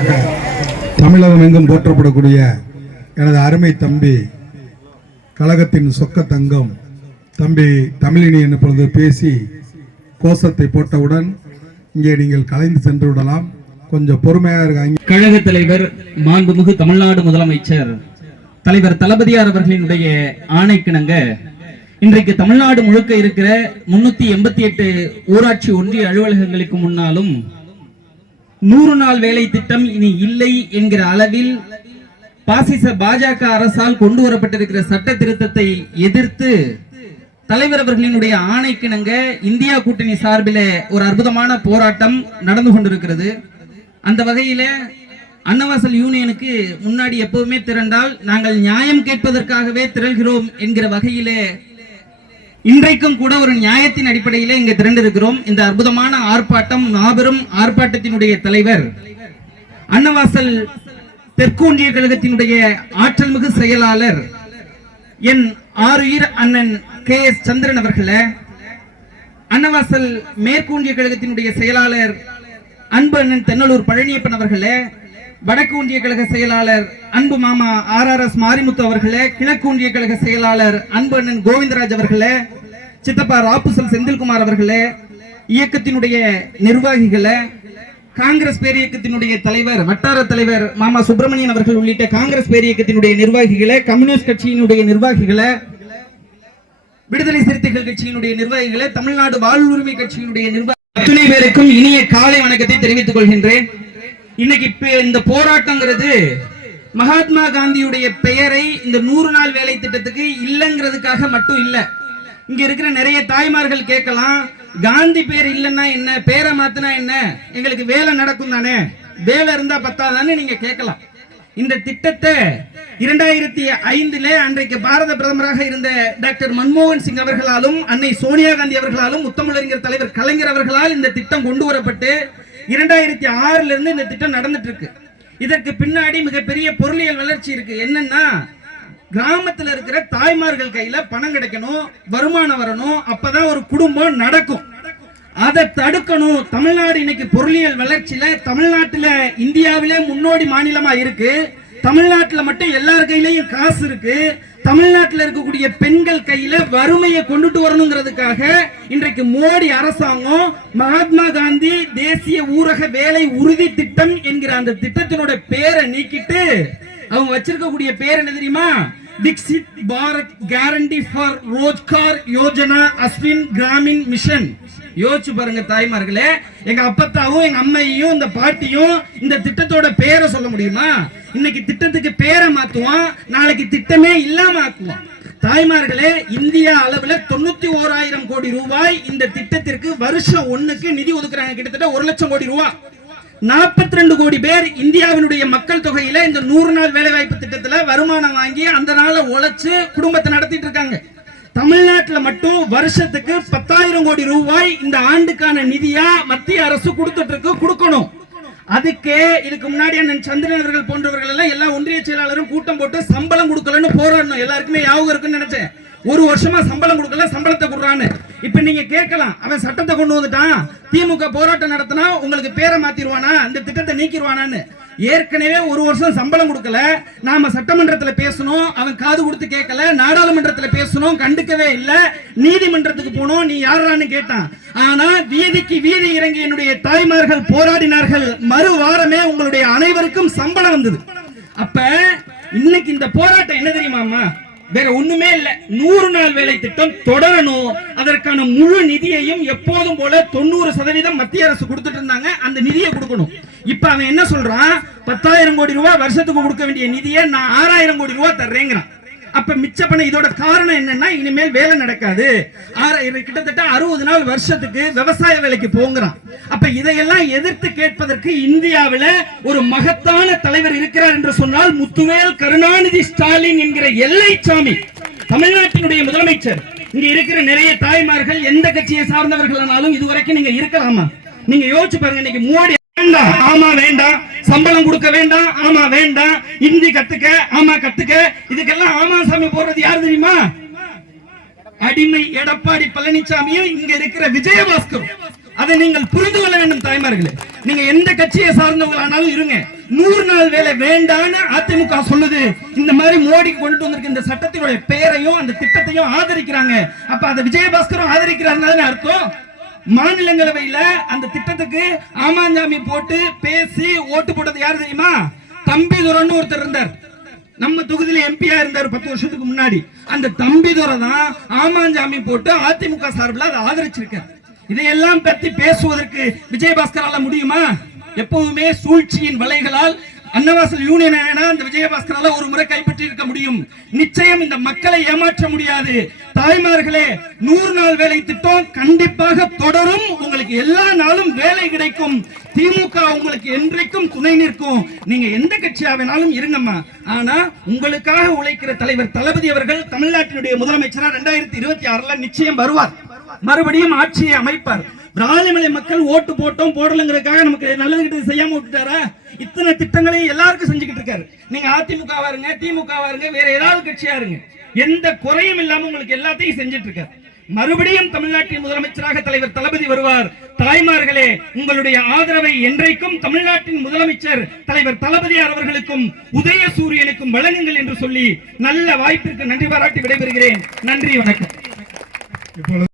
தமிழகம் எங்கும் போற்றப்படக்கூடிய எனது அருமை தம்பி கழகத்தின் சொக்க தங்கம் தம்பி தமிழினி என்ற பேசி கோஷத்தை போட்டவுடன் இங்கே நீங்கள் கலைந்து சென்று விடலாம். கொஞ்சம் பொறுமையாக இருக்காங்க கழக தலைவர் மாண்புமிகு தமிழ்நாடு முதலமைச்சர் தலைவர் தளபதியார் அவர்களினுடைய ஆணைக்கிணங்க இன்றைக்கு தமிழ்நாடு முழுக்க இருக்கிற முன்னூத்தி எண்பத்தி எட்டு ஊராட்சி ஒன்றிய அலுவலகங்களுக்கு முன்னாலும் நூறு நாள் வேலை திட்டம் இனி இல்லை என்கிற அளவில் பாசிச பாஜக அரசால் கொண்டு வரப்பட்டிருக்கிற சட்ட திருத்தத்தை எதிர்த்து தலைவர் அவர்களினுடைய ஆணைக்கிணங்க இந்தியா கூட்டணி சார்பில் ஒரு அற்புதமான போராட்டம் நடந்து கொண்டிருக்கிறது. அந்த வகையில அன்னவாசல் யூனியனுக்கு முன்னாடி எப்பவுமே திரண்டால் நாங்கள் நியாயம் கேட்பதற்காகவே திரள்கிறோம் என்கிற வகையிலே இன்றைக்கும் கூட ஒரு நியாயத்தின் அடிப்படையிலே இங்கே திரண்டிருக்கிறோம். இந்த அற்புதமான ஆர்ப்பாட்டம் மாபெரும் ஆர்ப்பாட்டத்தினுடைய தலைவர் அன்னவாசல் தெற்கு ஒன்றிய கழகத்தினுடைய ஆற்றல் மிகு செயலாளர் என் ஆறுயிர் அண்ணன் கே எஸ் சந்திரன் அவர்களே அன்னவாசல் மேற்கு ஒன்றிய கழகத்தினுடைய செயலாளர் அன்பு அண்ணன் தென்னலூர் பழனியப்பன் அவர்களே வடக்கு ஒன்றிய கழக செயலாளர் அன்பு மாமா ஆர் ஆர் எஸ் மாரிமுத்து அவர்களே கிழக்கு ஒன்றிய கழக செயலாளர் அன்பு அண்ணன் கோவிந்தராஜ் அவர்களே சித்தப்பா ராப்புசல் செந்தில்குமார் அவர்களே இயக்கத்தினுடைய நிர்வாகிகளே காங்கிரஸ் பேரியக்கத்தினுடைய தலைவர் வட்டார தலைவர் மாமா சுப்பிரமணியன் அவர்கள் உள்ளிட்ட காங்கிரஸ் பேரியக்கத்தினுடைய நிர்வாகிகளே கம்யூனிஸ்ட் கட்சியினுடைய நிர்வாகிகளே விடுதலை சிறுத்தைகள் கட்சியினுடைய நிர்வாகிகளே தமிழ்நாடு வாழ்வுரிமை கட்சியினுடைய நிர்வாகி அத்துணை பேருக்கும் இனிய காலை வணக்கத்தை தெரிவித்துக் கொள்கின்றேன். இன்னைக்கு இப்ப இந்த போராட்டங்கிறது மகாத்மா காந்தியுடைய பெயரை இந்த நூறு நாள் வேலை திட்டத்துக்கு இல்லைங்கிறதுக்காக மட்டும் இல்லை. இங்க இருக்கிற நிறைய தாய்மார்கள் கேட்கலாம் காந்தி பேர் இல்லைன்னா என்ன பேரை மாத்தினா என்ன எங்களுக்கு வேலை நடக்கும் தானே வேலை இருந்தா பத்தாதான்னு நீங்க கேட்கலாம். இந்த திட்டத்தை இரண்டாயிரத்தி ஐந்துல அன்றைக்கு பாரத பிரதமராக இருந்த டாக்டர் மன்மோகன் சிங் அவர்களாலும் அன்னை சோனியா காந்தி அவர்களாலும் முத்தமிழறிஞர் தலைவர் கலைஞர் அவர்களால் இந்த திட்டம் கொண்டு வரப்பட்டு இரண்டாயிரத்தி ஆறுல இருந்து இந்த திட்டம் நடந்துட்டு இருக்கு இதற்கு பின்னாடி மிகப்பெரிய பொருளியல் வளர்ச்சி இருக்கு. என்னன்னா கிராமத்துல இருக்கிற தாய்மார்கள் கையில பணம் கிடைக்கணும் வருமானம் வரணும் அப்பதான் ஒரு குடும்பம் நடக்கும். அதை தடுக்கணும். தமிழ்நாடு இன்னைக்கு பொருளியல் வளர்ச்சியில தமிழ்நாட்டுல இந்தியாவிலே முன்னோடி மாநிலமா இருக்கு. தமிழ்நாட்டுல மட்டும் எல்லார் கையிலையும் காசு இருக்கு. தமிழ்நாட்டுல இருக்கக்கூடிய பெண்கள் கையில வறுமையை கொண்டுட்டு வரணுங்கிறதுக்காக இன்றைக்கு மோடி அரசாங்கம் மகாத்மா காந்தி தேசிய ஊரக வேலை உறுதி திட்டம் என்கிற அந்த திட்டத்தினோட பேரை நீக்கிட்டு அவங்க வச்சிருக்கக்கூடிய பேர் என்ன தெரியுமா? விக்சித் பாரத் கேரண்டி ஃபார் ரோஜ்கார் யோஜனா அஸ்வின் கிராமின் மிஷன். யோசிச்சு பாருங்க தாய்மார்களே. எங்க அப்பத்தாவும் எங்க அம்மையும் இந்த பாட்டியும் இந்த திட்டத்தோட பேரை சொல்ல முடியுமா? இன்னைக்கு திட்டத்துக்கு பேரை மாத்துவான் நாளைக்கு திட்டமே இல்லாம ஆக்குவான். தாய்மார்களே இந்தியா அளவுல தொண்ணூத்தி ஓராயிரம் கோடி ரூபாய் இந்த திட்டத்திற்கு வருஷம் ஒண்ணுக்கு நிதி ஒதுக்குறாங்க. கிட்டத்தட்ட ஒரு லட்சம் கோடி ரூபாய் நாற்பத்தி ரெண்டு கோடி பேர் இந்தியாவினுடைய மக்கள் தொகையில இந்த நூறு நாள் வேலை வாய்ப்பு திட்டத்துல வருமானம் வாங்கி அந்த நாளை உழைச்சு குடும்பத்தை நடத்திட்டு இருக்காங்க. தமிழ்நாட்டுல மட்டும் வருஷத்துக்கு பத்தாயிரம் கோடி ரூபாய் இந்த ஆண்டுக்கான நிதியா மத்திய அரசு கொடுத்துட்டு இருக்கு கொடுக்கணும். அதுக்கே இதுக்கு முன்னாடி அண்ணன் சந்திரன் அவர்கள் போன்றவர்கள் எல்லாம் எல்லா ஒன்றிய செயலாளரும் கூட்டம் போட்டு சம்பளம் கொடுக்கலன்னு போராடணும். எல்லாருக்குமே ஞாபகம் இருக்குன்னு நினைச்சேன். ஒரு வருஷமா சம்பளம் கொடுக்கல சம்பளத்தை கொடுறான்னு. இப்ப நீங்க கேட்கலாம் அவன் சட்டத்தை கொண்டு வந்துட்டான். திமுக போராட்டம் நடத்தினா உங்களுக்கு பேரை மாத்திடுவானா? அந்த திட்டத்தை நீக்கிடுவானான்னு. ஏற்கனவே ஒரு வருஷம் சம்பளம் கொடுக்கல. நாம சட்டமன்றத்துல பேசணும். அவன் காது கொடுத்து கேட்கல. நாடாளுமன்றத்துல பேசணும். கண்டுக்கவே இல்லை. நீதிமன்றத்துக்கு போனோம். நீ யாரான்னு கேட்டான். ஆனா வீதிக்கு வீதி இறங்கி என்னுடைய தாய்மார்கள் போராடினார்கள். மறு வாரமே உங்களுடைய அனைவருக்கும் சம்பளம் வந்தது. அப்ப இன்னைக்கு இந்த போராட்டம் என்ன தெரியுமாமா வேற ஒண்ணுமே இல்ல. நூறு நாள் வேலை திட்டம் தொடரணும். அதற்கான முழு நிதியையும் எப்போதும் போல தொண்ணூறு சதவீதம் மத்திய அரசு கொடுத்துட்டு இருந்தாங்க. அந்த நிதியை கொடுக்கணும். இப்ப அவன் என்ன சொல்றான்? பத்தாயிரம் கோடி ரூபாய் வருஷத்துக்கு கொடுக்க வேண்டிய நிதியை நான் ஆறாயிரம் கோடி ரூபாய் தர்றேங்கிறான். அப்ப மிச்ச பண்ண இதோட காரணம் என்னன்னா இனிமேல் வேலை நடக்காது. கிட்டத்தட்ட அறுபது நாள் வருஷத்துக்கு விவசாய வேலைக்கு போங்கிறான். அப்ப இதையெல்லாம் எதிர்த்து கேட்பதற்கு இந்தியாவில ஒரு மகத்தான தலைவர் இருக்கிறார் என்று சொன்னால் முத்துவேல் கருணாநிதி ஸ்டாலின் என்கிற எல்லை சாமி தமிழ்நாட்டினுடைய முதலமைச்சர். இங்க இருக்கிற நிறைய தாய்மார்கள் எந்த கட்சியை சார்ந்தவர்களானாலும் இதுவரைக்கும் நீங்க இருக்கலாமா? நீங்க யோசிச்சு பாருங்க இன்னைக்கு மோடி ஆமா வேண்டாம் சம்பளம் கொடுக்க வேண்டாம் ஆமா வேண்டாம் இந்தி கத்துக்க ஆமா கத்துக்க. இதுக்கெல்லாம் ஆமா சாமி போடுறது யார் தெரியுமா? அடிமை எடப்பாடி பழனிசாமியும் இங்க இருக்கிற விஜயபாஸ்கர் அதை நீங்கள் புரிந்து கொள்ள வேண்டும் தாய்மார்களே. நீங்க எந்த கட்சியை சார்ந்தவங்களானாலும் இருங்க. நூறு நாள் வேலை வேண்டான்னு அதிமுக சொல்லுது. இந்த மாதிரி மோடி கொண்டு வந்திருக்க இந்த சட்டத்தினுடைய பெயரையும் அந்த திட்டத்தையும் ஆதரிக்கிறாங்க. அப்ப அதை விஜயபாஸ்கரும் ஆதரிக்கிறாருன்னு அர்த்தம்? மாநிலங்களவையில அந்த திட்டத்துக்கு ஆமாஞ்சாமி போட்டு பேசி ஓட்டு போட்டது யாரு தெரியுமா? தம்பிதுரன்னு ஒருத்தர் இருந்தார். நம்ம தொகுதியில எம்பியா இருந்தார் பத்து வருஷத்துக்கு முன்னாடி. அந்த தம்பிதுரை தான் ஆமாஞ்சாமி போட்டு அதிமுக சார்பில் அதை ஆதரிச்சிருக்கார். இதையெல்லாம் பத்தி பேசுவதற்கு விஜயபாஸ்கரால முடியுமா? எப்பவுமே சூழ்ச்சியின் வலைகளால் அன்னவாசல் யூனியன் அந்த விஜயபாஸ்கரால ஒரு முறை கைப்பற்றி இருக்க முடியும். நிச்சயம் இந்த மக்களை ஏமாற்ற முடியாது. தாய்மார்களே நூறு நாள் வேலை திட்டம் கண்டிப்பாக தொடரும். உங்களுக்கு எல்லா நாளும் வேலை கிடைக்கும். திமுக உங்களுக்கு என்றைக்கும் துணை நிற்கும். நீங்க எந்த கட்சியா வேணாலும் இருங்கம்மா. ஆனா உங்களுக்காக உழைக்கிற தலைவர் தளபதி அவர்கள் தமிழ்நாட்டினுடைய முதலமைச்சரா ரெண்டாயிரத்தி இருபத்தி ஆறுல நிச்சயம் வருவார். மறுபடியும் ஆட்சியை அமைப்பார். பிராலிமலை மக்கள் ஓட்டு போட்டோம் போடலங்கிறதுக்காக நமக்கு நல்லது கிட்ட செய்யாம விட்டுட்டாரா? இத்தனை திட்டங்களையும் எல்லாருக்கும் செஞ்சுக்கிட்டு இருக்காரு. நீங்க அதிமுக இருங்க திமுக இருங்க வேற ஏதாவது கட்சியா இருங்க. எந்த குறையும் இல்லாம உங்களுக்கு எல்லாத்தையும் செஞ்சுட்டு இருக்காரு. மறுபடியும் தமிழ்நாட்டின் முதலமைச்சராக தலைவர் தளபதி வருவார். தாய்மார்களே உங்களுடைய ஆதரவை என்றைக்கும் தமிழ்நாட்டின் முதலமைச்சர் தலைவர் தளபதியார் அவர்களுக்கும் உதய சூரியனுக்கும் வழங்குங்கள் என்று சொல்லி நல்ல வாய்ப்பிற்கு நன்றி பாராட்டி விடைபெறுகிறேன். நன்றி வணக்கம்.